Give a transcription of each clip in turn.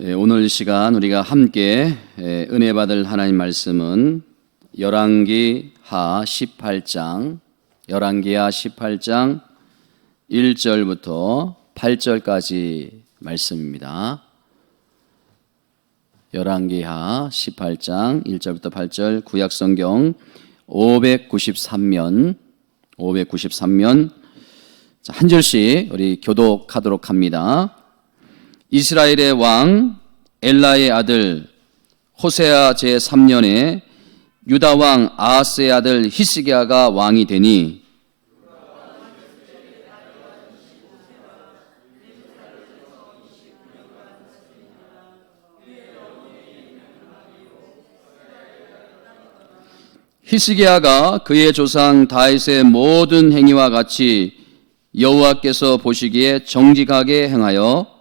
오늘 이 시간 우리가 함께 은혜 받을 하나님 말씀은 열왕기하 18장 1절부터 8절까지 말씀입니다. 열왕기하 18장 1절부터 8절 구약성경 593면 한 절씩 우리 교독하도록 합니다. 이스라엘의 왕 엘라의 아들 호세아 제3년에 유다 왕 아하스의 아들 히스기야가 왕이 되니 히스기야가 그의 조상 다윗의 모든 행위와 같이 여호와께서 보시기에 정직하게 행하여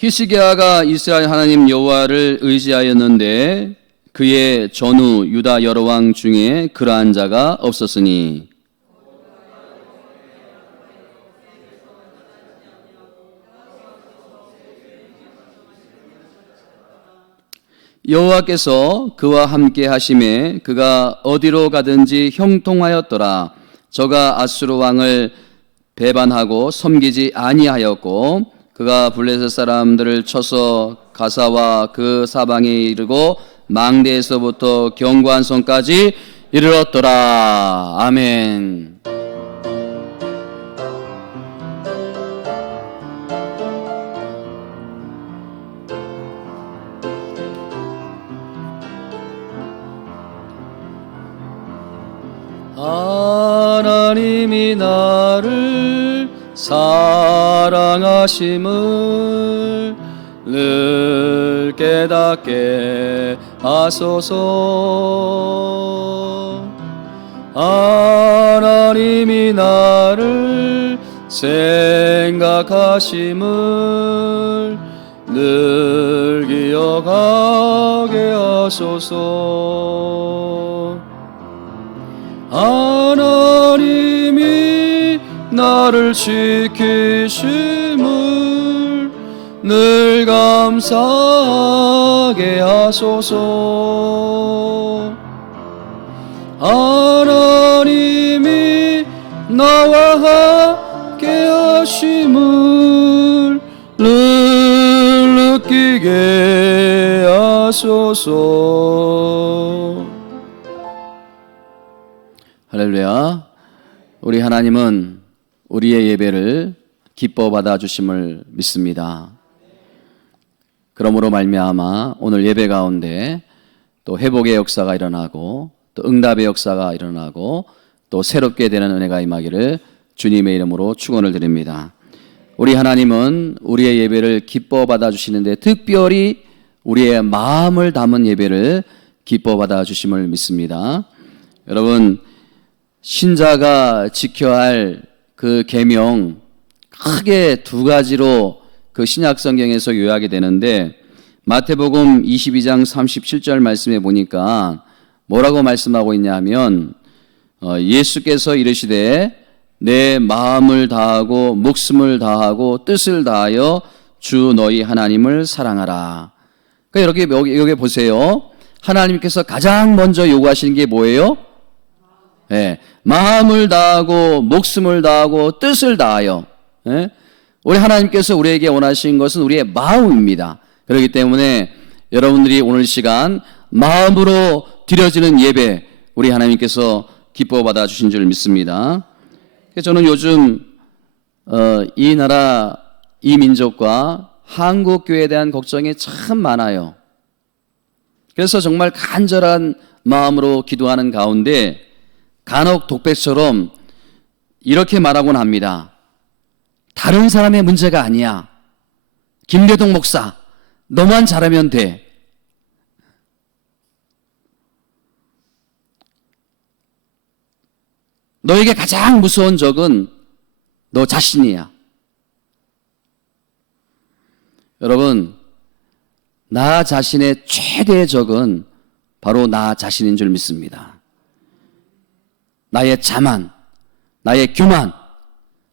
히스기야가 이스라엘 하나님 여호와를 의지하였는데 그의 전후 유다 여러 왕 중에 그러한 자가 없었으니 여호와께서 그와 함께 하심에 그가 어디로 가든지 형통하였더라. 저가 아수르 왕을 배반하고 섬기지 아니하였고 그가 블레셋 사람들을 쳐서 가사와 그 사방에 이르고 망대에서부터 견고한 성까지 이르렀더라. 아멘. 하나님이 나를 사랑하심을 늘 깨닫게 하소서. 하나님이 나를 생각하심을 늘 기억하게 하소서. 하나님이 나를 지키심을 늘 감사하게 하소서. 하나님이 나와 함께 하심을 늘 느끼게 하소서. 할렐루야. 우리 하나님은 우리의 예배를 기뻐 받아주심을 믿습니다. 그러므로 말미암아 오늘 예배 가운데 또 회복의 역사가 일어나고 또 응답의 역사가 일어나고 또 새롭게 되는 은혜가 임하기를 주님의 이름으로 축원을 드립니다. 우리 하나님은 우리의 예배를 기뻐 받아주시는데 특별히 우리의 마음을 담은 예배를 기뻐 받아주심을 믿습니다. 여러분, 신자가 지켜야 할 그 계명 크게 두 가지로 그 신약 성경에서 요약이 되는데 마태복음 22장 37절 말씀에 보니까 뭐라고 말씀하고 있냐면 예수께서 이르시되 내 마음을 다하고 목숨을 다하고 뜻을 다하여 주 너희 하나님을 사랑하라. 그러니까 여기 보세요. 하나님께서 가장 먼저 요구하시는 게 뭐예요? 네, 마음을 다하고 목숨을 다하고 뜻을 다하여. 네? 우리 하나님께서 우리에게 원하신 것은 우리의 마음입니다. 그렇기 때문에 여러분들이 오늘 시간 마음으로 드려지는 예배 우리 하나님께서 기뻐 받아주신 줄 믿습니다. 저는 요즘 이 나라 이 민족과 한국교회에 대한 걱정이 참 많아요. 그래서 정말 간절한 마음으로 기도하는 가운데 간혹 독백처럼 이렇게 말하곤 합니다. 다른 사람의 문제가 아니야. 김대동 목사, 너만 잘하면 돼. 너에게 가장 무서운 적은 너 자신이야. 여러분, 나 자신의 최대의 적은 바로 나 자신인 줄 믿습니다. 나의 자만, 나의 교만,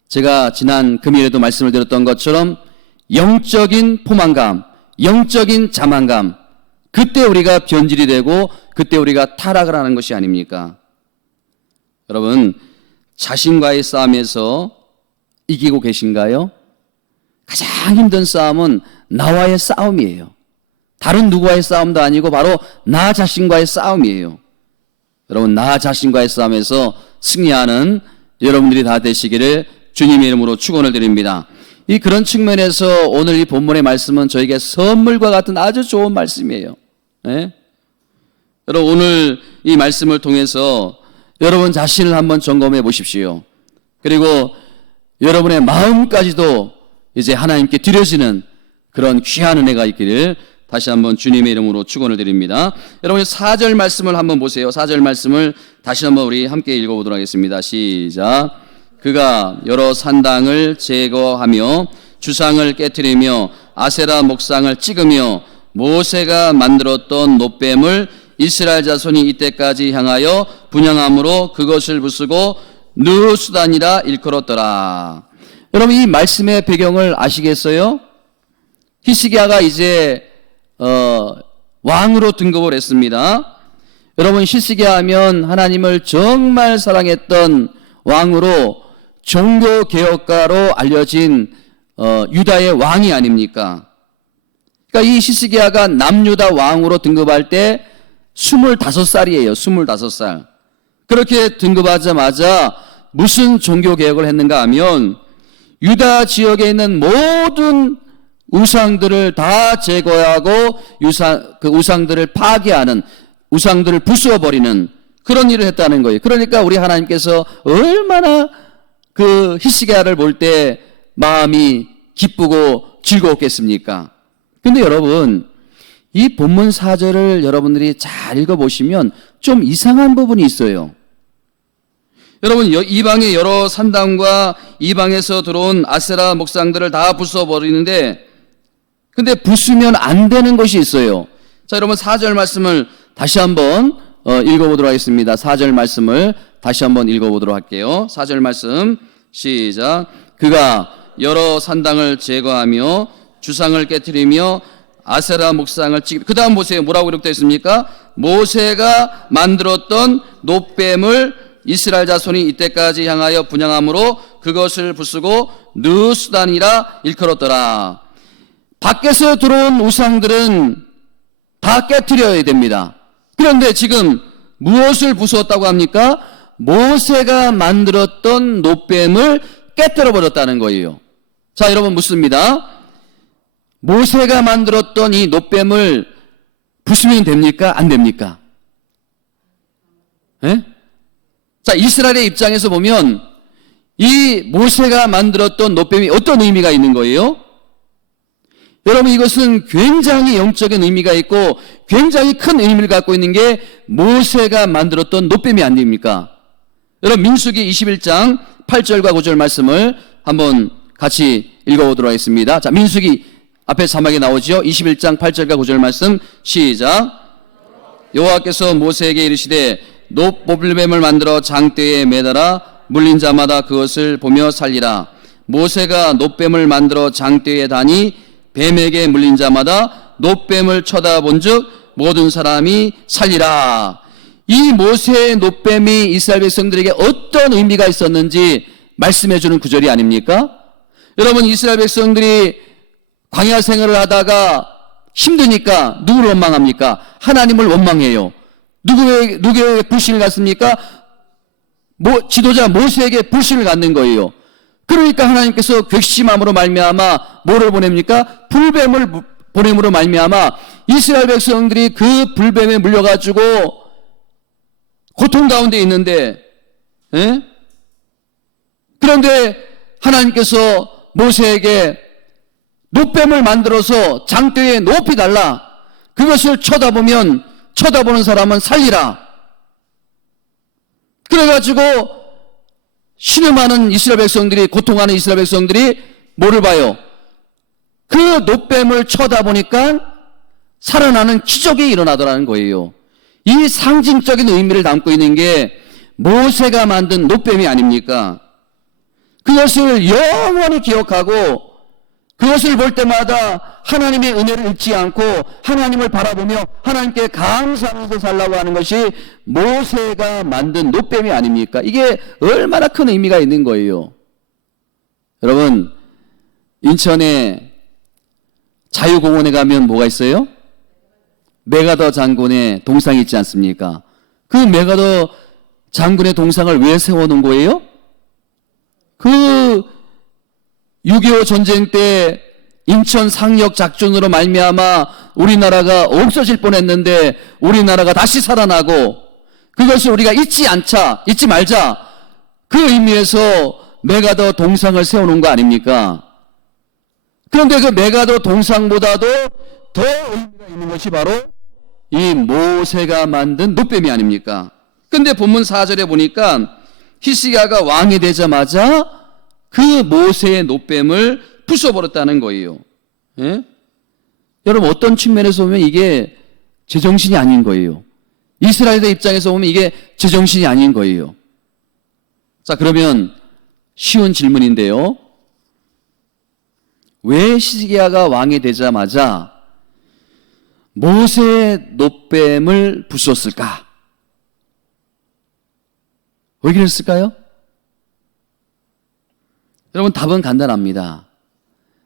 제가 지난 금요일에도 말씀을 드렸던 것처럼 영적인 포만감, 영적인 자만감, 그때 우리가 변질이 되고 그때 우리가 타락을 하는 것이 아닙니까? 여러분, 자신과의 싸움에서 이기고 계신가요? 가장 힘든 싸움은 나와의 싸움이에요. 다른 누구와의 싸움도 아니고 바로 나 자신과의 싸움이에요. 여러분, 나 자신과의 싸움에서 승리하는 여러분들이 다 되시기를 주님의 이름으로 축원을 드립니다. 그런 측면에서 오늘 이 본문의 말씀은 저에게 선물과 같은 아주 좋은 말씀이에요. 네? 여러분, 오늘 이 말씀을 통해서 여러분 자신을 한번 점검해 보십시오. 그리고 여러분의 마음까지도 이제 하나님께 드려지는 그런 귀한 은혜가 있기를 다시 한번 주님의 이름으로 축원을 드립니다. 여러분 4절 말씀을 한번 보세요. 4절 말씀을 다시 한번 우리 함께 읽어보도록 하겠습니다. 시작. 그가 여러 산당을 제거하며 주상을 깨트리며 아세라 목상을 찍으며 모세가 만들었던 놋뱀을 이스라엘 자손이 이때까지 향하여 분향함으로 그것을 부수고 느수단이라 일컬었더라. 여러분, 이 말씀의 배경을 아시겠어요? 히스기야가 이제 왕으로 등극을 했습니다. 여러분, 히스기야 하면 하나님을 정말 사랑했던 왕으로 종교개혁가로 알려진 유다의 왕이 아닙니까? 그러니까 이 히스기야가 남유다 왕으로 등극할 때 25살이에요. 25살. 그렇게 등극하자마자 무슨 종교개혁을 했는가 하면 유다 지역에 있는 모든 우상들을 다 제거하고 그 우상들을 파괴하는, 우상들을 부수어버리는 그런 일을 했다는 거예요. 그러니까 우리 하나님께서 얼마나 그 히스기야를 볼 때 마음이 기쁘고 즐거웠겠습니까? 근데 여러분, 이 본문 4절을 여러분들이 잘 읽어보시면 좀 이상한 부분이 있어요. 여러분, 이방의 여러 산당과 이방에서 들어온 아세라 목상들을 다 부숴버리는데, 근데 부수면 안 되는 것이 있어요. 자, 여러분 4절 말씀을 다시 한번 읽어보도록 하겠습니다. 4절 말씀을 다시 한번 읽어보도록 할게요. 4절 말씀 시작. 그가 여러 산당을 제거하며 주상을 깨트리며 아세라 목상을 그 다음 보세요. 뭐라고 기록되어 있습니까? 모세가 만들었던 놋뱀을 이스라엘 자손이 이때까지 향하여 분향함으로 그것을 부수고 느수단이라 일컬었더라. 밖에서 들어온 우상들은 다 깨트려야 됩니다. 그런데 지금 무엇을 부수었다고 합니까? 모세가 만들었던 놋뱀을 깨뜨려 버렸다는 거예요. 자, 여러분 묻습니다. 모세가 만들었던 이 놋뱀을 부수면 됩니까? 안 됩니까? 예? 자, 이스라엘의 입장에서 보면 이 모세가 만들었던 놋뱀이 어떤 의미가 있는 거예요? 여러분, 이것은 굉장히 영적인 의미가 있고 굉장히 큰 의미를 갖고 있는 게 모세가 만들었던 놋뱀이 아닙니까? 여러분, 민수기 21장 8절과 9절 말씀을 한번 같이 읽어보도록 하겠습니다. 자, 민수기 앞에 자막에 나오죠. 21장 8절과 9절 말씀 시작. 여호와께서 모세에게 이르시되 놋뱀을 만들어 장대에 매달아 물린 자마다 그것을 보며 살리라. 모세가 놋뱀을 만들어 장대에 다니 뱀에게 물린 자마다 놋뱀을 쳐다본즉 모든 사람이 살리라. 이 모세의 놋뱀이 이스라엘 백성들에게 어떤 의미가 있었는지 말씀해 주는 구절이 아닙니까? 여러분, 이스라엘 백성들이 광야 생활을 하다가 힘드니까 누구를 원망합니까? 하나님을 원망해요. 누구에게 불신을 갖습니까? 지도자 모세에게 불신을 갖는 거예요. 그러니까 하나님께서 괘씸함으로 말미암아 뭐를 보냅니까? 불뱀을 보냄으로 말미암아 이스라엘 백성들이 그 불뱀에 물려가지고 고통 가운데 있는데, 에? 그런데 하나님께서 모세에게 놋뱀을 만들어서 장대에 높이 달라. 그것을 쳐다보면 쳐다보는 사람은 살리라. 그래가지고 신음하는 이스라엘 백성들이, 고통하는 이스라엘 백성들이 뭐를 봐요? 그 놋뱀을 쳐다보니까 살아나는 기적이 일어나더라는 거예요. 이 상징적인 의미를 담고 있는 게 모세가 만든 놋뱀이 아닙니까? 그것을 영원히 기억하고 그것을 볼 때마다 하나님의 은혜를 잊지 않고 하나님을 바라보며 하나님께 감사하면서 살라고 하는 것이 모세가 만든 놋뱀이 아닙니까? 이게 얼마나 큰 의미가 있는 거예요. 여러분, 인천에 자유공원에 가면 뭐가 있어요? 메가더 장군의 동상이 있지 않습니까? 그 메가더 장군의 동상을 왜 세워놓은 거예요? 그 6.25 전쟁 때 인천 상륙 작전으로 말미암아 우리나라가 없어질 뻔했는데 우리나라가 다시 살아나고 그것을 우리가 잊지 말자, 그 의미에서 메가더 동상을 세워놓은 거 아닙니까? 그런데 그 메가더 동상보다도 더 의미가 있는 것이 바로 이 모세가 만든 놋뱀이 아닙니까? 근데 본문 4절에 보니까 히스기야가 왕이 되자마자 그 모세의 놋뱀을 부숴버렸다는 거예요. 예? 여러분, 어떤 측면에서 보면 이게 제정신이 아닌 거예요. 이스라엘의 입장에서 보면 이게 제정신이 아닌 거예요. 자, 그러면 쉬운 질문인데요. 왜 히스기야가 왕이 되자마자 모세의 놋뱀을 부수었을까? 왜 그랬을까요? 여러분, 답은 간단합니다.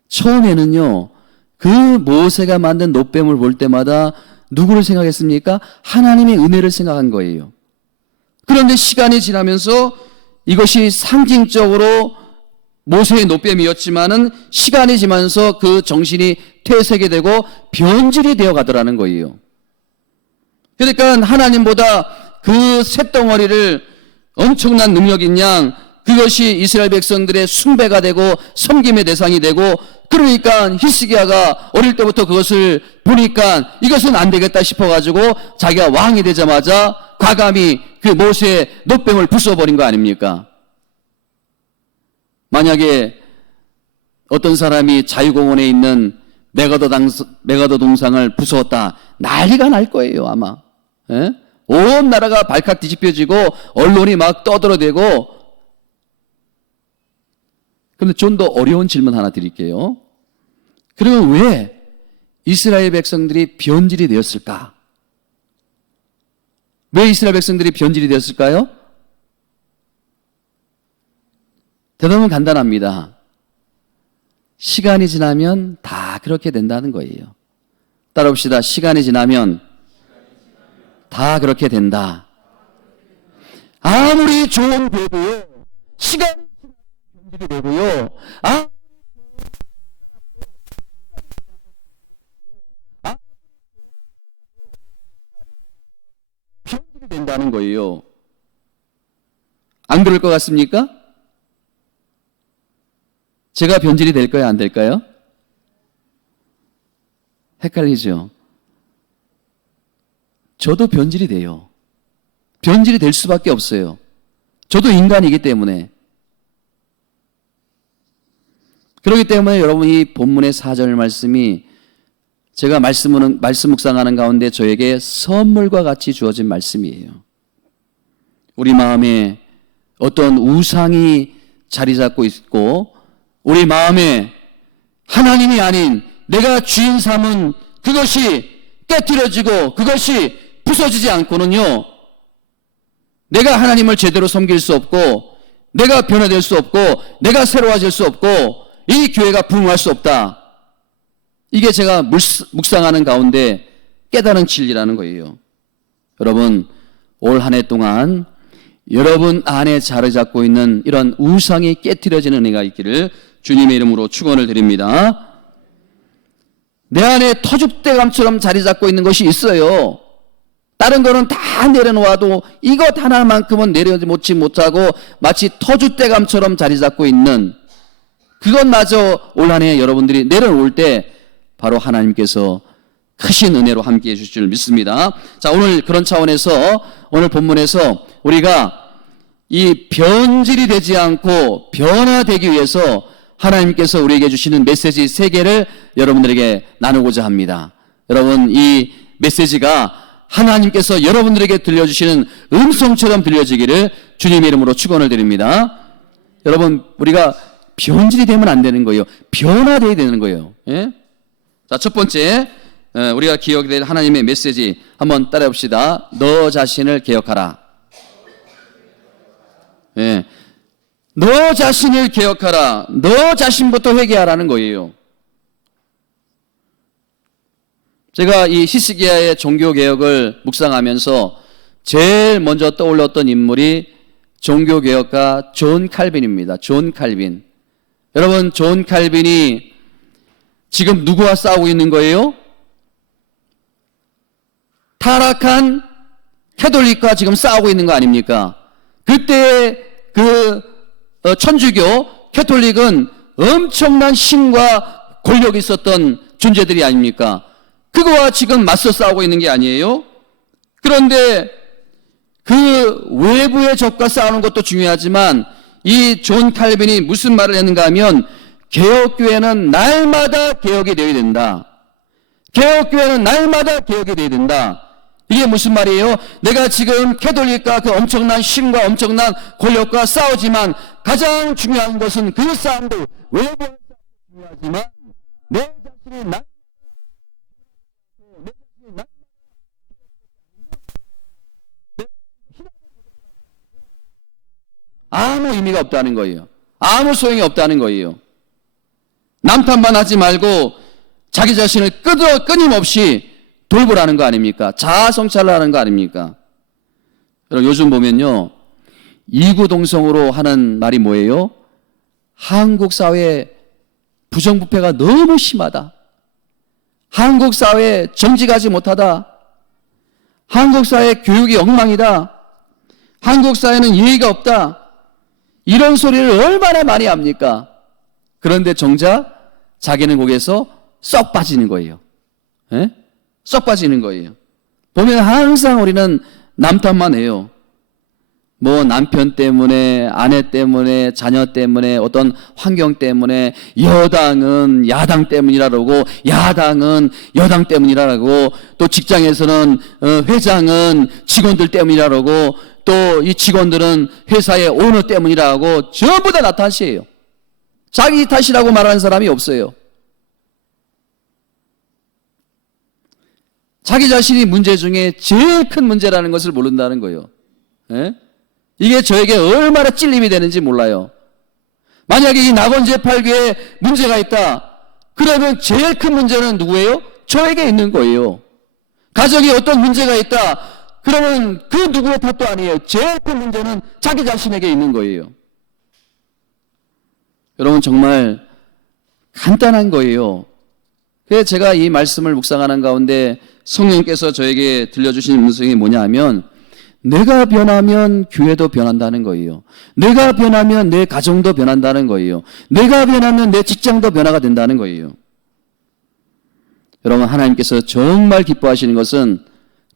처음에는요, 그 모세가 만든 놋뱀을 볼 때마다 누구를 생각했습니까? 하나님의 은혜를 생각한 거예요. 그런데 시간이 지나면서 이것이 상징적으로 모세의 놋뱀이었지만은 시간이 지나면서 그 정신이 퇴색이 되고 변질이 되어 가더라는 거예요. 그러니까 하나님보다 그 쇳덩어리를 엄청난 능력인 양 그것이 이스라엘 백성들의 숭배가 되고 섬김의 대상이 되고, 그러니까 히스기야가 어릴 때부터 그것을 보니까 이것은 안 되겠다 싶어가지고 자기가 왕이 되자마자 과감히 그 모세의 놋뱀을 부숴버린 거 아닙니까? 만약에 어떤 사람이 자유공원에 있는 메가더 동상을 부수었다, 난리가 날 거예요, 아마. 예? 온 나라가 발칵 뒤집혀지고 언론이 막 떠들어대고. 그런데 좀 더 어려운 질문 하나 드릴게요. 그러면 왜 이스라엘 백성들이 변질이 되었을까? 왜 이스라엘 백성들이 변질이 되었을까요? 대답은 간단합니다. 시간이 지나면 다 그렇게 된다는 거예요. 따라봅시다. 시간이 지나면 다 그렇게 된다. 아무리 좋은 배도요, 시간이 지나면 변질이 되고요. 변질이 된다는 거예요. 안 그럴 것 같습니까? 제가 변질이 될까요? 안 될까요? 헷갈리죠? 저도 변질이 돼요. 변질이 될 수밖에 없어요. 저도 인간이기 때문에. 그렇기 때문에 여러분, 이 본문의 4절 말씀이 제가 말씀 묵상하는 가운데 저에게 선물과 같이 주어진 말씀이에요. 우리 마음에 어떤 우상이 자리 잡고 있고 우리 마음에 하나님이 아닌 내가 주인 삼은 그것이 깨트려지고 그것이 부서지지 않고는요, 내가 하나님을 제대로 섬길 수 없고 내가 변화될 수 없고 내가 새로워질 수 없고 이 교회가 부흥할 수 없다. 이게 제가 묵상하는 가운데 깨달은 진리라는 거예요. 여러분, 올 한 해 동안 여러분 안에 자리 잡고 있는 이런 우상이 깨트려지는 은혜가 있기를 주님의 이름으로 축원을 드립니다. 내 안에 터줏대감처럼 자리 잡고 있는 것이 있어요. 다른 거는 다 내려놓아도 이것 하나만큼은 내려놓지 못하고 마치 터줏대감처럼 자리 잡고 있는 그것마저 올 한 해 여러분들이 내려놓을 때 바로 하나님께서 크신 은혜로 함께해 주실 줄 믿습니다. 자, 오늘 그런 차원에서 오늘 본문에서 우리가 이 변질이 되지 않고 변화되기 위해서 하나님께서 우리에게 주시는 메시지 3개를 여러분들에게 나누고자 합니다. 여러분, 이 메시지가 하나님께서 여러분들에게 들려주시는 음성처럼 들려지기를 주님의 이름으로 축원을 드립니다. 여러분, 우리가 변질이 되면 안 되는 거예요. 변화되어야 되는 거예요. 예? 자, 첫 번째, 우리가 기억해야 될 하나님의 메시지 한번 따라해 봅시다. 너 자신을 개혁하라. 예. 너 자신을 개혁하라. 너 자신부터 회개하라는 거예요. 제가 이 히스기야의 종교개혁을 묵상하면서 제일 먼저 떠올렸던 인물이 종교개혁가 존 칼빈입니다. 존 칼빈. 여러분, 존 칼빈이 지금 누구와 싸우고 있는 거예요? 타락한 캐톨릭과 지금 싸우고 있는 거 아닙니까? 그때 천주교 캐톨릭은 엄청난 힘과 권력이 있었던 존재들이 아닙니까? 그거와 지금 맞서 싸우고 있는 게 아니에요? 그런데 그 외부의 적과 싸우는 것도 중요하지만 이 존 칼빈이 무슨 말을 했는가 하면 개혁교회는 날마다 개혁이 되어야 된다. 개혁교회는 날마다 개혁이 되어야 된다. 이게 무슨 말이에요? 내가 지금 캐톨릭과 그 엄청난 힘과 엄청난 권력과 싸우지만 가장 중요한 것은 그 싸움도 외부의 싸움도 중요하지만 내 자신이 아무 의미가 없다는 거예요. 아무 소용이 없다는 거예요. 남탓만 하지 말고 자기 자신을 끊임없이 돌보라는 거 아닙니까? 자아 성찰을 하는 거 아닙니까? 여러분, 요즘 보면요, 이구동성으로 하는 말이 뭐예요? 한국 사회 부정부패가 너무 심하다. 한국 사회 정직하지 못하다. 한국 사회 교육이 엉망이다. 한국 사회는 예의가 없다. 이런 소리를 얼마나 많이 합니까? 그런데 정작 자기는 거기에서 썩 빠지는 거예요. 예? 썩 빠지는 거예요. 보면 항상 우리는 남탓만 해요. 뭐 남편 때문에, 아내 때문에, 자녀 때문에, 어떤 환경 때문에, 여당은 야당 때문이라고, 야당은 여당 때문이라고, 또 직장에서는 회장은 직원들 때문이라고, 또 이 직원들은 회사의 오너 때문이라고, 전부 다 나 탓이에요. 자기 탓이라고 말하는 사람이 없어요. 자기 자신이 문제 중에 제일 큰 문제라는 것을 모른다는 거예요. 예? 이게 저에게 얼마나 찔림이 되는지 몰라요. 만약에 이 낙원제팔교에 문제가 있다, 그러면 제일 큰 문제는 누구예요? 저에게 있는 거예요. 가정에 어떤 문제가 있다, 그러면 그 누구의 탓도 아니에요. 제일 큰 문제는 자기 자신에게 있는 거예요. 여러분, 정말 간단한 거예요. 그래서 제가 이 말씀을 묵상하는 가운데 성령께서 저에게 들려주신 음성이 뭐냐 하면, 내가 변하면 교회도 변한다는 거예요. 내가 변하면 내 가정도 변한다는 거예요. 내가 변하면 내 직장도 변화가 된다는 거예요. 여러분, 하나님께서 정말 기뻐하시는 것은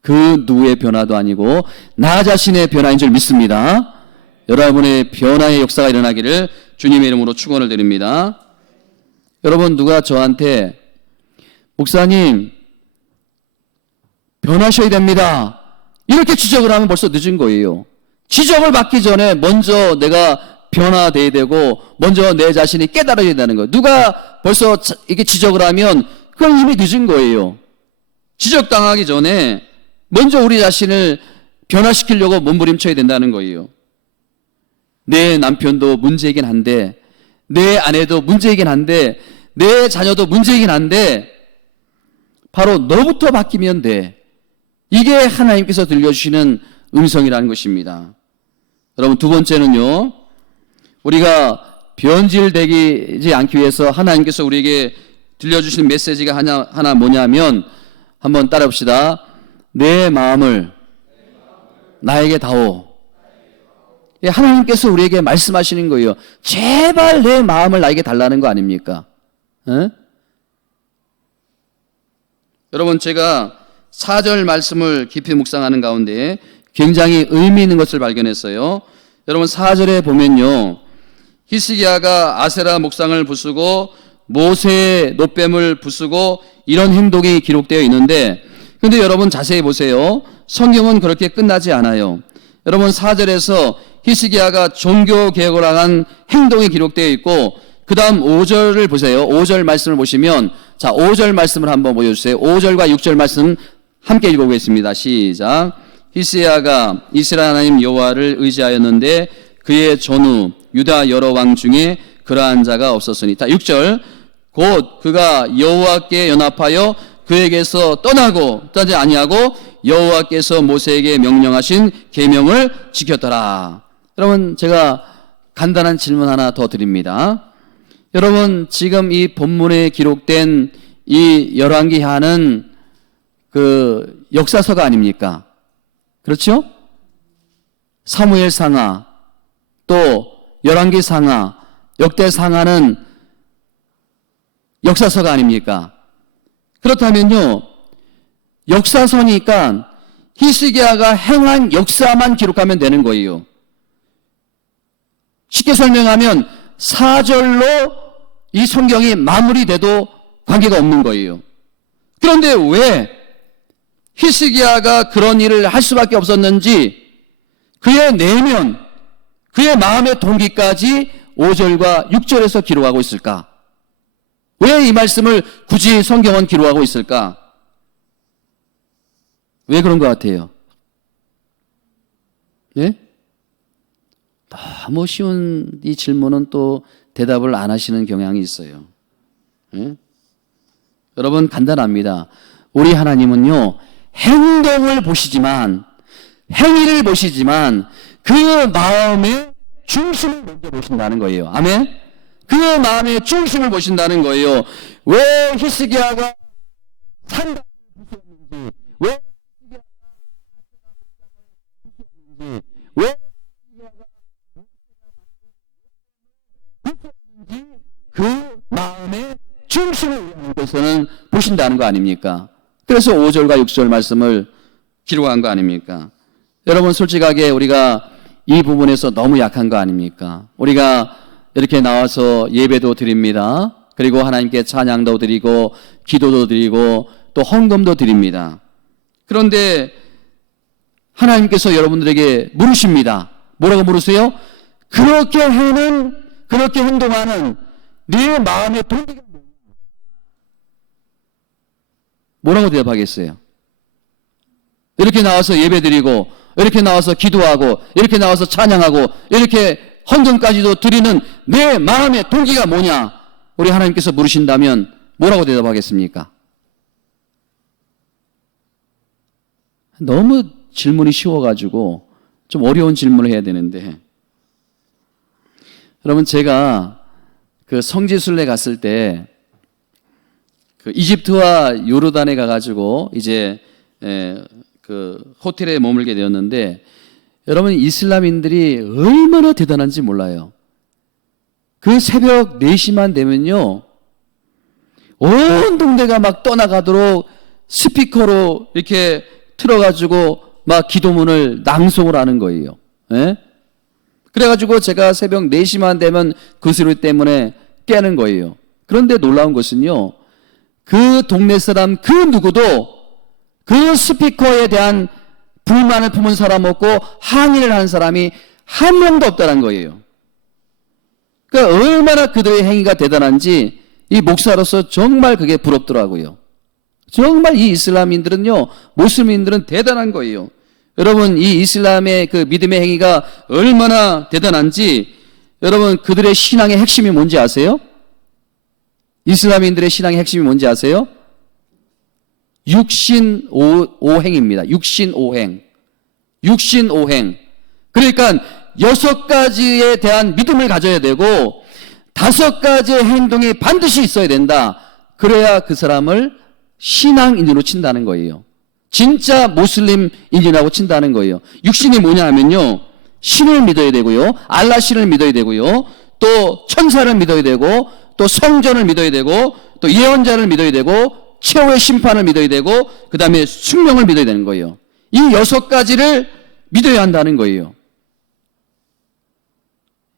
그 누구의 변화도 아니고 나 자신의 변화인 줄 믿습니다. 여러분의 변화의 역사가 일어나기를 주님의 이름으로 축원을 드립니다. 여러분, 누가 저한테 목사님 변하셔야 됩니다, 이렇게 지적을 하면 벌써 늦은 거예요. 지적을 받기 전에 먼저 내가 변화돼야 되고 먼저 내 자신이 깨달아야 된다는 거예요. 누가 벌써 이렇게 지적을 하면 그건 이미 늦은 거예요. 지적당하기 전에 먼저 우리 자신을 변화시키려고 몸부림쳐야 된다는 거예요. 내 남편도 문제이긴 한데, 내 아내도 문제이긴 한데, 내 자녀도 문제이긴 한데 바로 너부터 바뀌면 돼. 이게 하나님께서 들려주시는 음성이라는 것입니다. 여러분, 두 번째는요, 우리가 변질되지 않기 위해서 하나님께서 우리에게 들려주시는 메시지가 하나 뭐냐면, 한번 따라 봅시다. 내 마음을 나에게 다오. 하나님께서 우리에게 말씀하시는 거예요. 제발 내 마음을 나에게 달라는 거 아닙니까? 에? 여러분, 제가 4절 말씀을 깊이 묵상하는 가운데 굉장히 의미 있는 것을 발견했어요. 여러분, 4절에 보면요, 히스기야가 아세라 목상을 부수고 모세의 노뱀을 부수고 이런 행동이 기록되어 있는데, 근데 여러분 자세히 보세요. 성경은 그렇게 끝나지 않아요. 여러분 4절에서 히스기야가 종교 개혁을 한 행동이 기록되어 있고, 그 다음 5절을 보세요. 5절 말씀을 보시면, 자, 5절 말씀을 한번 보여주세요. 5절과 6절 말씀 함께 읽어보겠습니다. 시작. 히스기야가 이스라엘 하나님 여호와를 의지하였는데 그의 전후 유다 여러 왕 중에 그러한 자가 없었으니. 자, 6절. 곧 그가 여호와께 연합하여 그에게서 떠나지 아니하고 여호와께서 모세에게 명령하신 계명을 지켰더라. 여러분, 제가 간단한 질문 하나 더 드립니다. 여러분, 지금 이 본문에 기록된 이 열왕기하는 그 역사서가 아닙니까? 그렇죠? 사무엘상하, 또 열왕기상하, 역대상하는 역사서가 아닙니까? 그렇다면요, 역사서니까 히스기야가 행한 역사만 기록하면 되는 거예요. 쉽게 설명하면 4절로 이 성경이 마무리돼도 관계가 없는 거예요. 그런데 왜 히스기야가 그런 일을 할 수밖에 없었는지 그의 내면, 그의 마음의 동기까지 5절과 6절에서 기록하고 있을까? 왜 이 말씀을 굳이 성경은 기록하고 있을까? 왜 그런 것 같아요? 예? 너무 쉬운 이 질문은 또 대답을 안 하시는 경향이 있어요. 예? 여러분, 간단합니다. 우리 하나님은요, 행동을 보시지만, 행위를 보시지만 그 마음의 중심을 먼저 보신다는 거예요. 아멘? 그 마음의 중심을 보신다는 거예요. 왜 히스기야가 산당을 부수었는지, 왜 히스기야가 부수었는지, 왜 히스기야가 부수었는지 그 마음의 중심을 하나님께서는 보신다는 거 아닙니까? 그래서 5절과 6절 말씀을 기록한 거 아닙니까? 여러분, 솔직하게 우리가 이 부분에서 너무 약한 거 아닙니까? 우리가 이렇게 나와서 예배도 드립니다. 그리고 하나님께 찬양도 드리고 기도도 드리고 또 헌금도 드립니다. 그런데 하나님께서 여러분들에게 물으십니다. 뭐라고 물으세요? 그렇게 행동하는 네 마음의 동기가 뭐라고 대답하겠어요? 이렇게 나와서 예배드리고, 이렇게 나와서 기도하고, 이렇게 나와서 찬양하고, 이렇게 헌금까지도 드리는 내 마음의 동기가 뭐냐? 우리 하나님께서 물으신다면 뭐라고 대답하겠습니까? 너무 질문이 쉬워가지고 좀 어려운 질문을 해야 되는데, 여러분, 제가 그 성지순례 갔을 때 그 이집트와 요르단에 가가지고 이제 그 호텔에 머물게 되었는데, 여러분, 이슬람인들이 얼마나 대단한지 몰라요. 그 새벽 4시만 되면요, 온 동네가 막 떠나가도록 스피커로 이렇게 틀어가지고 막 기도문을 낭송을 하는 거예요. 예? 그래가지고 제가 새벽 4시만 되면 그 소리 때문에 깨는 거예요. 그런데 놀라운 것은요, 그 동네 사람 그 누구도 그 스피커에 대한 불만을 품은 사람 없고 항의를 하는 사람이 한 명도 없다는 거예요. 그러니까 얼마나 그들의 행위가 대단한지 이 목사로서 정말 그게 부럽더라고요. 정말 이 이슬람인들은요, 모슬민들은 대단한 거예요. 여러분, 이 이슬람의 그 믿음의 행위가 얼마나 대단한지, 여러분, 그들의 신앙의 핵심이 뭔지 아세요? 이슬람인들의 신앙의 핵심이 뭔지 아세요? 육신오행입니다. 육신오행. 육신오행. 그러니까 6가지에 대한 믿음을 가져야 되고 5가지의 행동이 반드시 있어야 된다. 그래야 그 사람을 신앙인으로 친다는 거예요. 진짜 모슬림인이라고 친다는 거예요. 육신이 뭐냐 하면요, 신을 믿어야 되고요, 알라 신을 믿어야 되고요, 또 천사를 믿어야 되고, 또 성전을 믿어야 되고, 또 예언자를 믿어야 되고, 최후의 심판을 믿어야 되고, 그 다음에 숙명을 믿어야 되는 거예요. 이 6가지를 믿어야 한다는 거예요.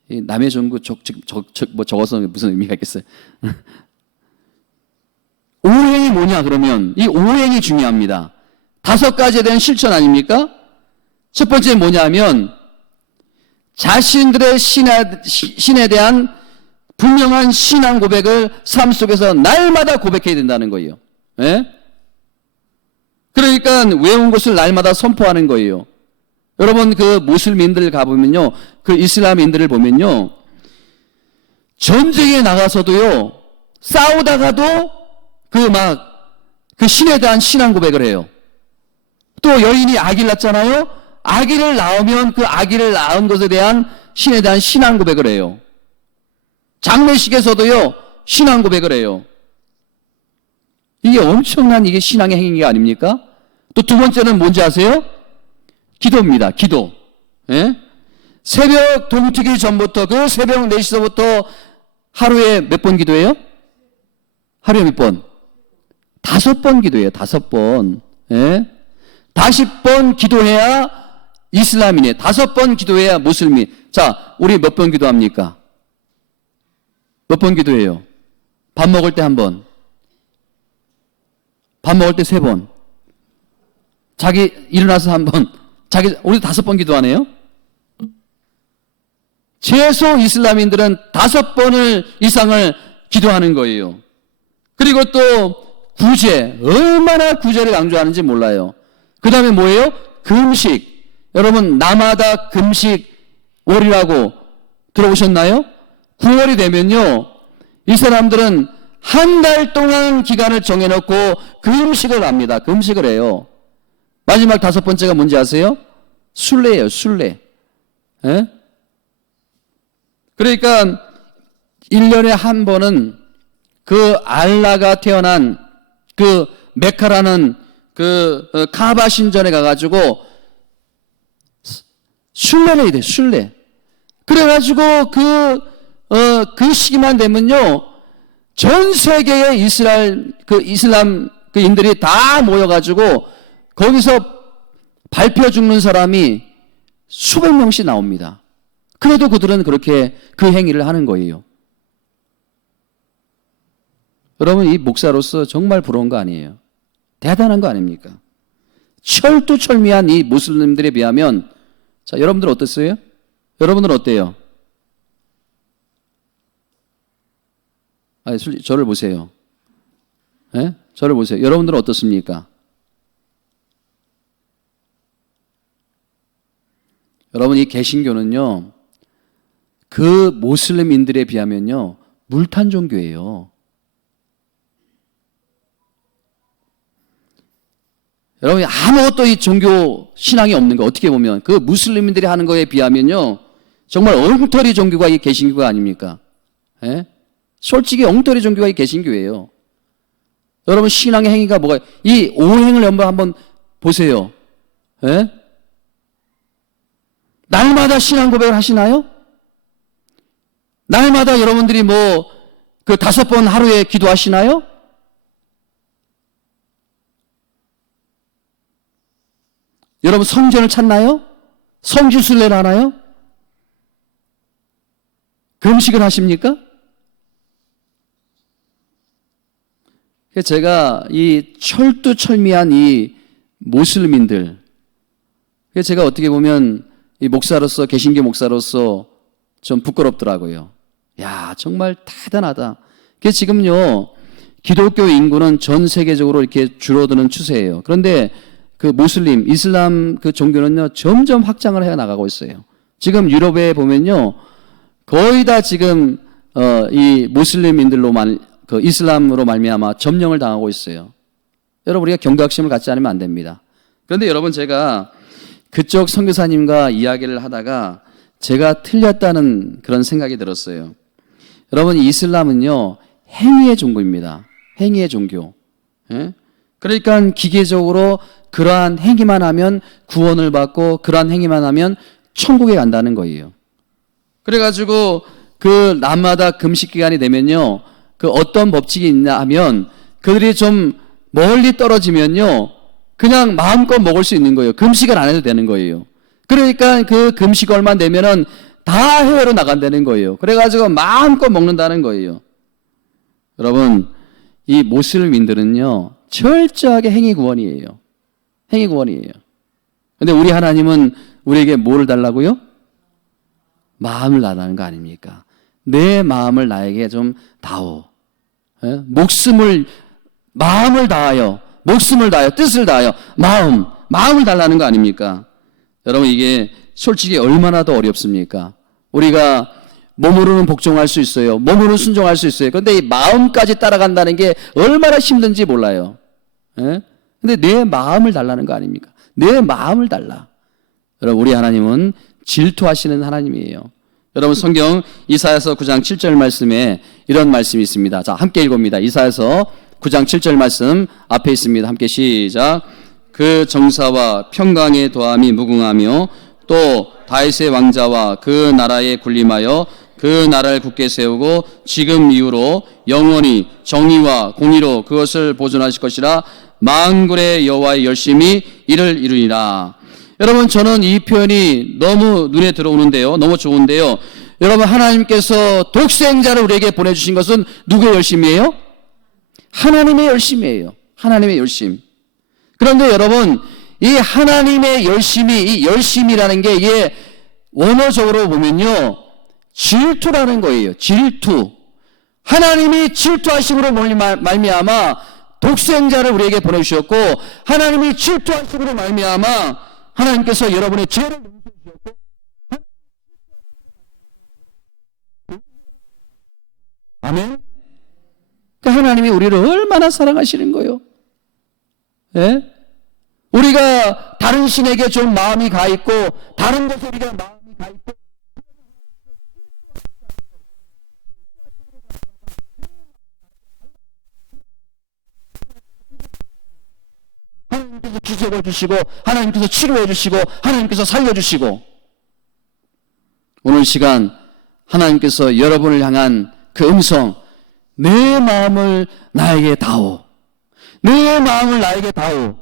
남의 종구 적어서 무슨 의미가 있겠어요? 오행이 오행이 뭐냐 그러면 이 오행이 중요합니다. 5가지에 대한 실천 아닙니까? 첫 번째 뭐냐면 자신들의 신에 대한 분명한 신앙 고백을 삶 속에서 날마다 고백해야 된다는 거예요. 예? 그러니까 외운 것을 날마다 선포하는 거예요. 여러분 그 모슬민들 가보면요, 그 이슬람인들을 보면요, 전쟁에 나가서도요, 싸우다가도 그 신에 대한 신앙 고백을 해요. 또 여인이 아기를 낳잖아요. 아기를 낳으면 그 아기를 낳은 것에 대한 신에 대한 신앙 고백을 해요. 장례식에서도요, 신앙 고백을 해요. 이게 엄청난 이게 신앙의 행위가 아닙니까? 또 두 번째는 뭔지 아세요? 기도입니다. 기도. 예? 새벽 동트기 전부터 그 새벽 4시서부터 하루에 몇 번 기도해요? 하루에 몇 번? 5번 기도해요. 5번. 예? 50번 기도해야 이슬람이네. 5번 기도해야 무슬민. 자, 우리 몇 번 기도합니까? 몇 번 기도해요? 밥 먹을 때 1번. 밥 먹을 때 3번. 자기 일어나서 1번. 우리 5번 기도하네요? 최소 이슬람인들은 5번을 이상을 기도하는 거예요. 그리고 또 구제, 얼마나 구제를 강조하는지 몰라요. 그 다음에 뭐예요? 금식. 여러분 나마다 금식월이라고 들어보셨나요? 9월이 되면요, 이 사람들은 한 달 동안 기간을 정해놓고 금식을 합니다. 금식을 해요. 마지막 5번째가 뭔지 아세요? 순례예요. 순례. 예? 그러니까 1년에 한 번은 그 알라가 태어난 그 메카라는 그 카바 신전에 가가지고 순례를 해야 돼. 순례. 그래가지고 그 시기만 되면요, 전 세계의 이슬람 인들이 다 모여가지고 거기서 밟혀 죽는 사람이 수백 명씩 나옵니다. 그래도 그들은 그렇게 그 행위를 하는 거예요. 여러분 이 목사로서 정말 부러운 거 아니에요? 대단한 거 아닙니까? 철두철미한 이 무슬림들에 비하면, 자, 여러분들 어땠어요? 여러분들 어때요? 아니, 저를 보세요. 예? 저를 보세요. 여러분들은 어떻습니까? 여러분, 이 개신교는요, 그 모슬림인들에 비하면요, 물탄 종교예요. 여러분, 아무것도 이 종교 신앙이 없는 거, 어떻게 보면 그 무슬림인들이 하는 거에 비하면요, 정말 엉터리 종교가 이 개신교가 아닙니까? 예? 솔직히 엉터리 종교가 이 개신교예요. 여러분 신앙의 행위가 뭐가, 이 오행을 한번 보세요. 예? 날마다 신앙 고백을 하시나요? 날마다 여러분들이 그 5번 하루에 기도하시나요? 여러분 성전을 찾나요? 성지순례를 하나요? 금식을 하십니까? 제가 이 철두철미한 이 모슬민들, 제가 어떻게 보면 이 목사로서, 개신교 목사로서 좀 부끄럽더라고요. 야, 정말 대단하다. 지금요, 기독교 인구는 전 세계적으로 이렇게 줄어드는 추세예요. 그런데 그 모슬림, 이슬람 그 종교는요, 점점 확장을 해 나가고 있어요. 지금 유럽에 보면요, 거의 다 지금 이 모슬림인들로만, 그 이슬람으로 말미암아 점령을 당하고 있어요. 여러분 우리가 경각심을 갖지 않으면 안 됩니다. 그런데 여러분 제가 그쪽 선교사님과 이야기를 하다가 제가 틀렸다는 그런 생각이 들었어요. 여러분 이슬람은요 행위의 종교입니다. 행위의 종교. 예? 그러니까 기계적으로 그러한 행위만 하면 구원을 받고 그러한 행위만 하면 천국에 간다는 거예요. 그래가지고 그 날마다 금식 기간이 되면요, 그 어떤 법칙이 있냐 하면 그들이 좀 멀리 떨어지면요 그냥 마음껏 먹을 수 있는 거예요. 금식을 안 해도 되는 거예요. 그러니까 그 금식월만 되면은 다 해외로 나간다는 거예요. 그래가지고 마음껏 먹는다는 거예요. 여러분 이 모슬민들은요, 철저하게 행위구원이에요. 행위구원이에요. 근데 우리 하나님은 우리에게 뭐를 달라고요? 마음을 달라는 거 아닙니까? 내 마음을 나에게 좀 다오. 예? 마음을 다하여, 목숨을 다하여, 뜻을 다하여, 마음을 달라는 거 아닙니까? 여러분, 이게 솔직히 얼마나 더 어렵습니까? 우리가 몸으로는 복종할 수 있어요. 몸으로는 순종할 수 있어요. 그런데 이 마음까지 따라간다는 게 얼마나 힘든지 몰라요. 예? 근데 내 마음을 달라는 거 아닙니까? 내 마음을 달라. 여러분, 우리 하나님은 질투하시는 하나님이에요. 여러분, 성경 이사야서 9장 7절 말씀에 이런 말씀이 있습니다. 자, 함께 읽어봅니다. 이사야서 9장 7절 말씀 앞에 있습니다. 함께 시작. 그 정사와 평강의 도함이 무궁하며 또 다윗의 왕자와 그 나라에 군림하여 그 나라를 굳게 세우고 지금 이후로 영원히 정의와 공의로 그것을 보존하실 것이라. 만군의 여호와의 열심히 이를 이루리라. 여러분, 저는 이 표현이 너무 눈에 들어오는데요, 너무 좋은데요. 여러분, 하나님께서 독생자를 우리에게 보내주신 것은 누구의 열심이에요? 하나님의 열심이에요. 하나님의 열심. 그런데 여러분, 이 하나님의 열심이, 이 열심이라는 게 이게 원어적으로 보면요, 질투라는 거예요. 질투. 하나님이 질투하심으로 말미암아 독생자를 우리에게 보내주셨고, 하나님이 질투하심으로 말미암아 하나님께서 여러분의 죄를 용서해 주셨고, 아멘. 그 하나님이 우리를 얼마나 사랑하시는 거예요. 예? 우리가 다른 신에게 좀 마음이 가 있고, 다른 곳에 우리가 마음이 가 있고, 하나님께서 기적을 주시고, 하나님께서 치료해 주시고, 하나님께서 살려주시고, 오늘 시간 하나님께서 여러분을 향한 그 음성, 내 마음을 나에게 다오, 내 마음을 나에게 다오,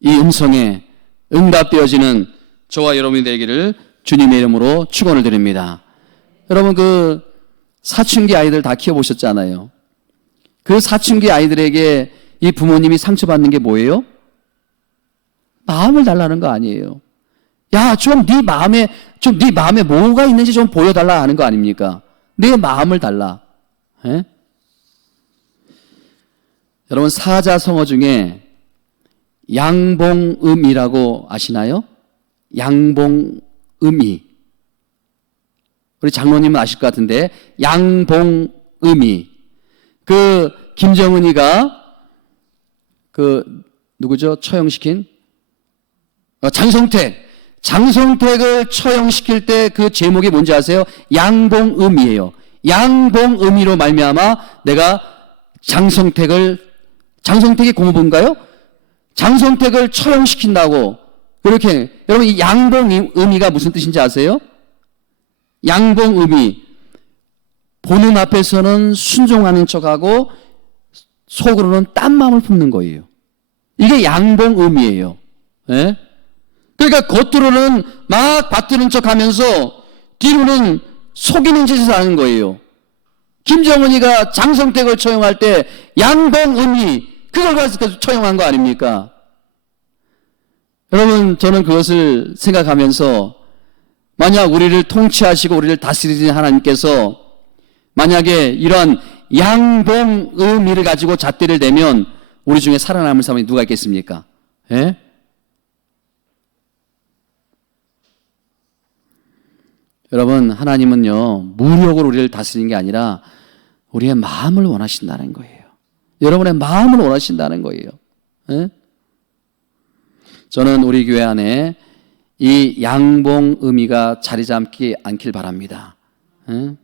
이 음성에 응답되어지는 저와 여러분이 되기를 주님의 이름으로 축원을 드립니다. 여러분, 그 사춘기 아이들 다 키워보셨잖아요. 그 사춘기 아이들에게 이 부모님이 상처받는 게 뭐예요? 마음을 달라는 거 아니에요. 야, 좀 네 마음에 뭐가 있는지 좀 보여달라 하는 거 아닙니까? 내 마음을 달라. 에? 여러분, 사자성어 중에 양봉음이라고 아시나요? 양봉음이. 우리 장로님은 아실 것 같은데, 양봉음이. 그 김정은이가 누구죠? 처형시킨? 장성택을 처형시킬 때 그 제목이 뭔지 아세요? 양봉음이에요. 양봉음이로 말미암아 내가 장성택이 고모부인가요? 장성택을 처형시킨다고. 그렇게, 여러분, 이 양봉음이가 무슨 뜻인지 아세요? 양봉음이, 보는 앞에서는 순종하는 척하고 속으로는 딴 마음을 품는 거예요. 이게 양봉음이에요. 예? 그러니까 겉으로는 막 받드는 척 하면서 뒤로는 속이는 짓을 하는 거예요. 김정은이가 장성택을 처형할 때 양봉음이 그걸 가지고 처형한 거 아닙니까? 여러분, 저는 그것을 생각하면서 만약 우리를 통치하시고 우리를 다스리는 하나님께서 만약에 이러한 양봉음이를 가지고 잣대를 대면 우리 중에 살아남을 사람이 누가 있겠습니까? 예? 여러분, 하나님은요, 무력으로 우리를 다스리는 게 아니라 우리의 마음을 원하신다는 거예요. 여러분의 마음을 원하신다는 거예요. 예? 저는 우리 교회 안에 이 양봉의미가 자리 잡지 않길 바랍니다. 예?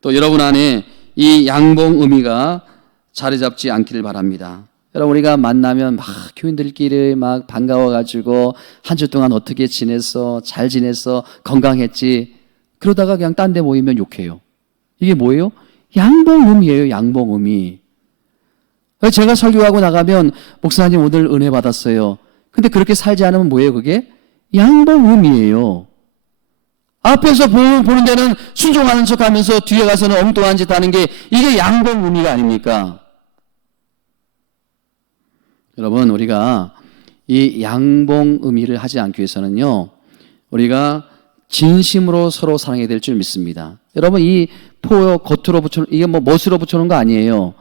또 여러분 안에 이 양봉의미가 자리 잡지 않기를 바랍니다. 여러분, 우리가 만나면 막 교인들끼리 막 반가워가지고 한 주 동안 어떻게 지냈어? 잘 지냈어? 건강했지? 그러다가 그냥 딴 데 모이면 욕해요. 이게 뭐예요? 양봉의미예요. 양봉의미. 제가 설교하고 나가면 목사님 오늘 은혜 받았어요. 근데 그렇게 살지 않으면 뭐예요? 그게 양봉의미예요. 앞에서 보는 데는 순종하는 척 하면서 뒤에 가서는 엉뚱한 짓 하는 게 이게 양봉 의미가 아닙니까? 여러분, 우리가 이 양봉 의미를 하지 않기 위해서는요, 우리가 진심으로 서로 사랑해야 될 줄 믿습니다. 여러분, 이 포 겉으로 붙여놓은, 이게 뭐 멋으로 붙여놓은 거 아니에요.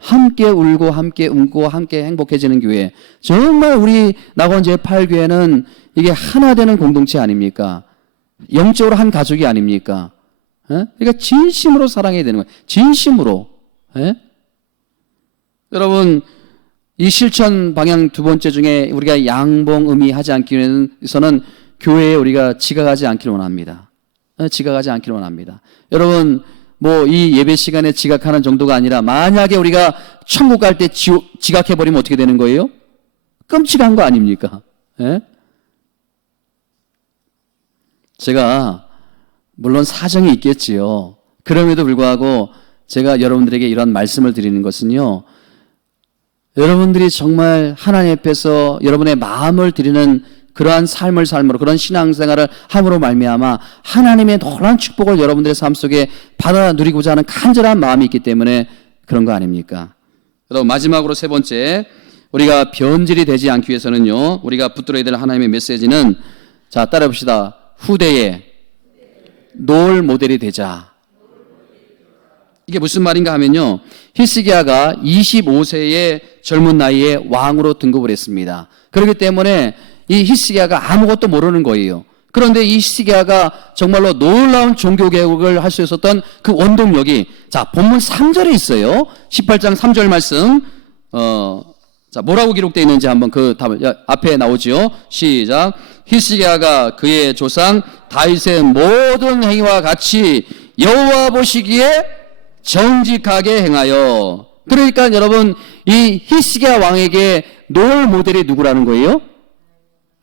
함께 울고 함께 웃고 함께 행복해지는 교회. 정말 우리 낙원 제8교회는 이게 하나 되는 공동체 아닙니까? 영적으로 한 가족이 아닙니까? 그러니까 진심으로 사랑해야 되는 거예요. 진심으로. 여러분, 이 실천 방향 두 번째 중에 우리가 양봉 의미하지 않기 위해서는 교회에 우리가 지각하지 않기를 원합니다. 지각하지 않기를 원합니다. 여러분, 뭐 이 예배 시간에 지각하는 정도가 아니라 만약에 우리가 천국 갈 때 지각해버리면 어떻게 되는 거예요? 끔찍한 거 아닙니까? 제가 물론 사정이 있겠지요. 그럼에도 불구하고 제가 여러분들에게 이런 말씀을 드리는 것은요, 여러분들이 정말 하나님 앞에서 여러분의 마음을 드리는 그러한 삶을 삶으로, 그런 신앙생활을 함으로 말미암아 하나님의 놀라운 축복을 여러분들의 삶 속에 받아 누리고자 하는 간절한 마음이 있기 때문에 그런 거 아닙니까? 여러분, 마지막으로 세 번째, 우리가 변질이 되지 않기 위해서는요, 우리가 붙들어야 될 하나님의 메시지는, 자, 따라해 봅시다. 후대의 롤 모델이 되자. 이게 무슨 말인가 하면요, 히스기야가 25세의 젊은 나이에 왕으로 등극을 했습니다. 그렇기 때문에 이 히스기야가 아무것도 모르는 거예요. 그런데 이 히스기야가 정말로 놀라운 종교개혁을 할 수 있었던 그 원동력이, 자, 본문 3절에 있어요. 18장 3절 말씀. 자, 뭐라고 기록되어 있는지 한번 그 답을, 앞에 나오지요. 시작. 히스기야가 그의 조상 다윗의 모든 행위와 같이 여호와 보시기에 정직하게 행하여. 그러니까 여러분, 이 히스기야 왕에게 롤 모델이 누구라는 거예요?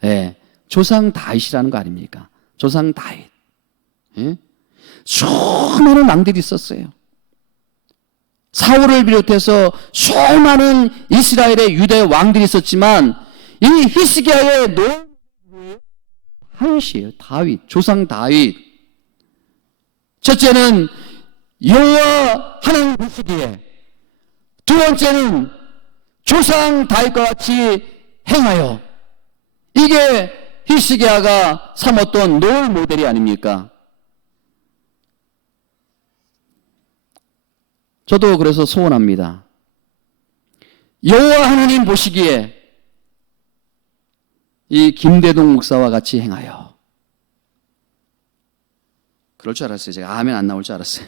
네, 조상 다윗이라는 거 아닙니까? 조상 다윗. 수많은 왕들이 있었어요. 사울을 비롯해서 수많은 이스라엘의 유대 왕들이 있었지만 이 히스기야의 다윗이에요. 다윗, 조상 다윗. 첫째는 여호와 하나님 보시기에, 두 번째는 조상 다윗과 같이 행하여. 이게 히스기야가 삼았던 롤 모델이 아닙니까? 저도 그래서 소원합니다. 여호와 하나님 보시기에 이 김대동 목사와 같이 행하여. 그럴 줄 알았어요. 제가 아멘 안 나올 줄 알았어요.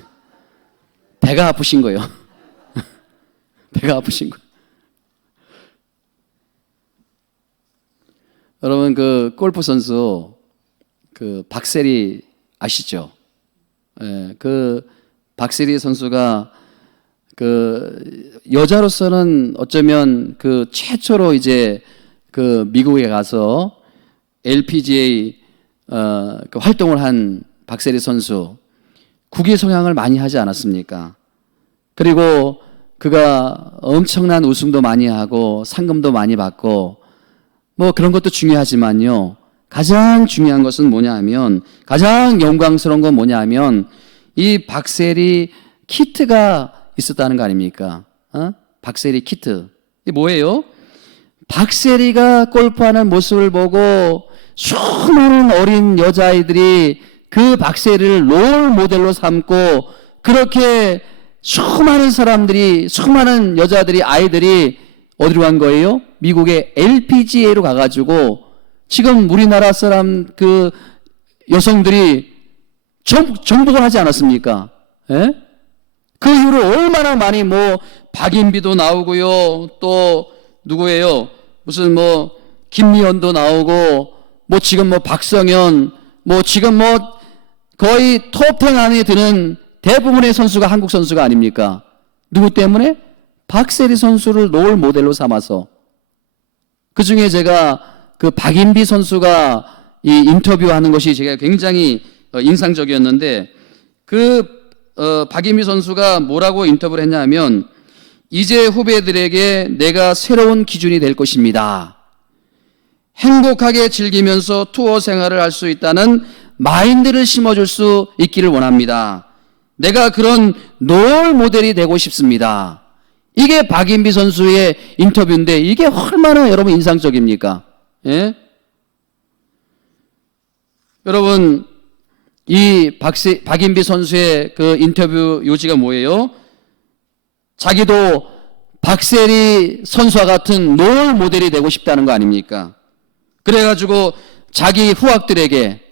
배가 아프신 거예요. 배가 아프신 거예요. 여러분, 그 골프 선수 그 박세리 아시죠? 예, 그 박세리 선수가 그 여자로서는 어쩌면 그 최초로 이제 그 미국에 가서 LPGA 그 활동을 한 박세리 선수, 국위 성향을 많이 하지 않았습니까? 그리고 그가 엄청난 우승도 많이 하고 상금도 많이 받고 뭐 그런 것도 중요하지만요, 가장 중요한 것은 뭐냐 하면, 가장 영광스러운 건 뭐냐 하면 이 박세리 키트가 있었다는 거 아닙니까? 박세리 키트. 이게 뭐예요? 박세리가 골프하는 모습을 보고 수많은 어린 여자아이들이 그 박세리를 롤 모델로 삼고, 그렇게 수많은 사람들이, 수많은 여자들이, 아이들이 어디로 간 거예요? 미국의 LPGA로 가가지고 지금 우리나라 사람 그 여성들이 정복을 하지 않았습니까? 예? 그 이후로 얼마나 많이 뭐 박인비도 나오고요, 또 누구예요? 무슨 뭐 김미연도 나오고, 뭐 지금 뭐 박성현, 뭐 지금 뭐 거의 톱10 안에 드는 대부분의 선수가 한국 선수가 아닙니까? 누구 때문에? 박세리 선수를 롤 모델로 삼아서. 그 중에 제가 그 박인비 선수가 이 인터뷰하는 것이 제가 굉장히 인상적이었는데, 그 박인비 선수가 뭐라고 인터뷰를 했냐면, 이제 후배들에게 내가 새로운 기준이 될 것입니다. 행복하게 즐기면서 투어 생활을 할 수 있다는 마인드를 심어줄 수 있기를 원합니다. 내가 그런 롤 모델이 되고 싶습니다. 이게 박인비 선수의 인터뷰인데 이게 얼마나 여러분 인상적입니까? 예? 여러분, 이 박인비 선수의 그 인터뷰 요지가 뭐예요? 자기도 박세리 선수와 같은 롤 모델이 되고 싶다는 거 아닙니까? 그래가지고 자기 후학들에게,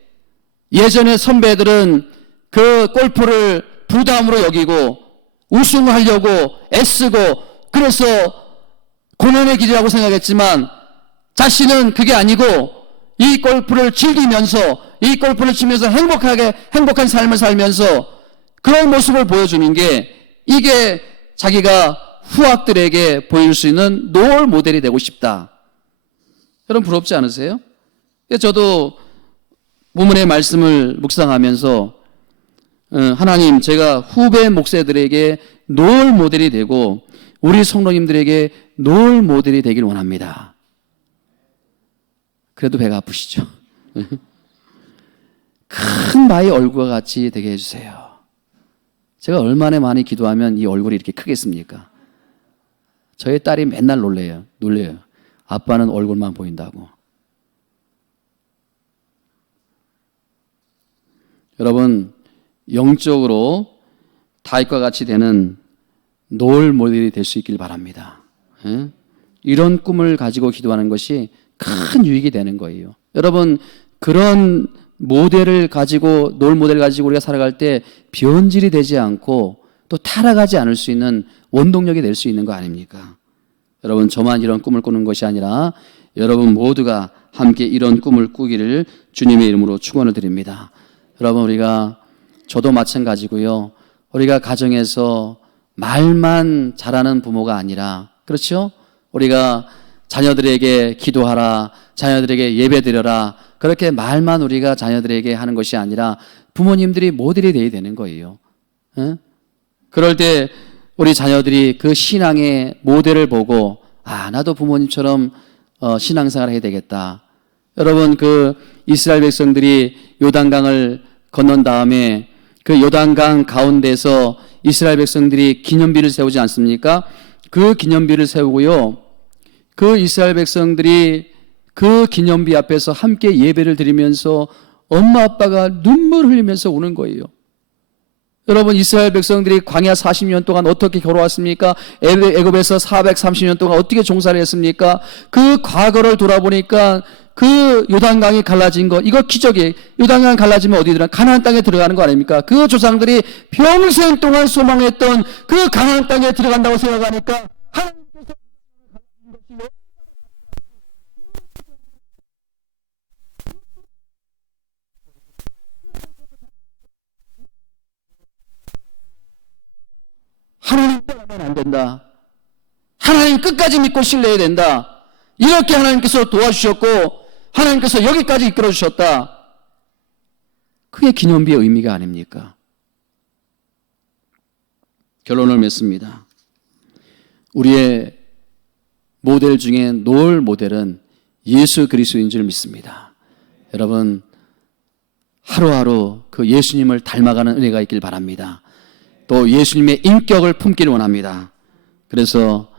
예전에 선배들은 그 골프를 부담으로 여기고 우승하려고 애쓰고 그래서 고난의 길이라고 생각했지만 자신은 그게 아니고 이 골프를 즐기면서 이 골프를 치면서 행복한 삶을 살면서 그런 모습을 보여주는 게, 이게 자기가 후학들에게 보일 수 있는 롤 모델이 되고 싶다. 여러분 부럽지 않으세요? 저도 본문의 말씀을 묵상하면서 하나님, 제가 후배 목사들에게 롤 모델이 되고 우리 성도님들에게 롤 모델이 되길 원합니다. 그래도 배가 아프시죠? 큰 바위 얼굴과 같이 되게 해주세요. 제가 얼마나 많이 기도하면 이 얼굴이 이렇게 크겠습니까? 저희 딸이 맨날 놀래요. 아빠는 얼굴만 보인다고. 여러분, 영적으로 다윗과 같이 되는 롤 모델이 될 수 있길 바랍니다. 이런 꿈을 가지고 기도하는 것이 큰 유익이 되는 거예요. 여러분, 그런 모델을 가지고, 롤 모델을 가지고 우리가 살아갈 때 변질이 되지 않고 또 타락하지 않을 수 있는 원동력이 될 수 있는 거 아닙니까? 여러분, 저만 이런 꿈을 꾸는 것이 아니라 여러분 모두가 함께 이런 꿈을 꾸기를 주님의 이름으로 축원을 드립니다. 여러분, 저도 마찬가지고요. 우리가 가정에서 말만 잘하는 부모가 아니라, 그렇죠? 우리가 자녀들에게 기도하라, 자녀들에게 예배드려라, 그렇게 말만 우리가 자녀들에게 하는 것이 아니라 부모님들이 모델이 되어야 되는 거예요. 그럴 때 우리 자녀들이 그 신앙의 모델을 보고, 나도 부모님처럼 신앙생활을 해야 되겠다. 여러분, 그 이스라엘 백성들이 요단강을 건넌 다음에 그 요단강 가운데서 이스라엘 백성들이 기념비를 세우지 않습니까? 그 기념비를 세우고요, 그 이스라엘 백성들이 그 기념비 앞에서 함께 예배를 드리면서 엄마 아빠가 눈물 흘리면서 우는 거예요. 여러분, 이스라엘 백성들이 광야 40년 동안 어떻게 걸어왔습니까? 애굽에서 430년 동안 어떻게 종살이 했습니까? 그 과거를 돌아보니까 그 요단강이 갈라진 것, 이거 기적이에요. 요단강 갈라지면 어디 들어가? 가나안 땅에 들어가는 거 아닙니까? 그 조상들이 평생 동안 소망했던 그 가나안 땅에 들어간다고 생각하니까 하나님 떠나면 안 된다. 하나님 끝까지 믿고 신뢰해야 된다. 이렇게 하나님께서 도와주셨고 하나님께서 여기까지 이끌어 주셨다. 그게 기념비의 의미가 아닙니까? 결론을 맺습니다. 우리의 모델 중에 롤 모델은 예수 그리스도인 줄 믿습니다. 여러분, 하루하루 그 예수님을 닮아가는 은혜가 있길 바랍니다. 또 예수님의 인격을 품기를 원합니다. 그래서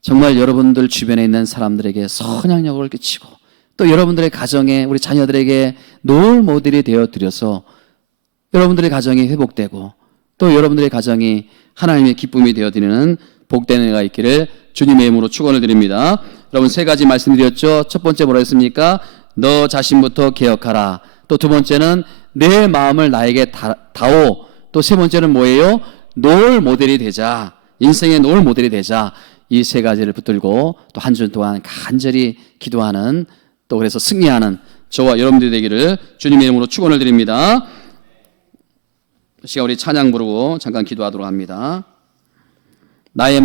정말 여러분들 주변에 있는 사람들에게 선향력을 끼치고 또 여러분들의 가정에, 우리 자녀들에게 롤 모델이 되어드려서 여러분들의 가정이 회복되고 또 여러분들의 가정이 하나님의 기쁨이 되어드리는 복된 은혜가 있기를 주님의 이름으로 축원을 드립니다. 여러분, 세 가지 말씀드렸죠. 첫 번째 뭐라 했습니까? 너 자신부터 개혁하라. 또 두 번째는 내 마음을 나에게 다오. 또 세 번째는 뭐예요? 롤 모델이 되자. 인생의 롤 모델이 되자. 이 세 가지를 붙들고 또 한 주 동안 간절히 기도하는, 또 그래서 승리하는 저와 여러분들이 되기를 주님의 이름으로 축원을 드립니다. 시간 우리 찬양 부르고 잠깐 기도하도록 합니다. 나의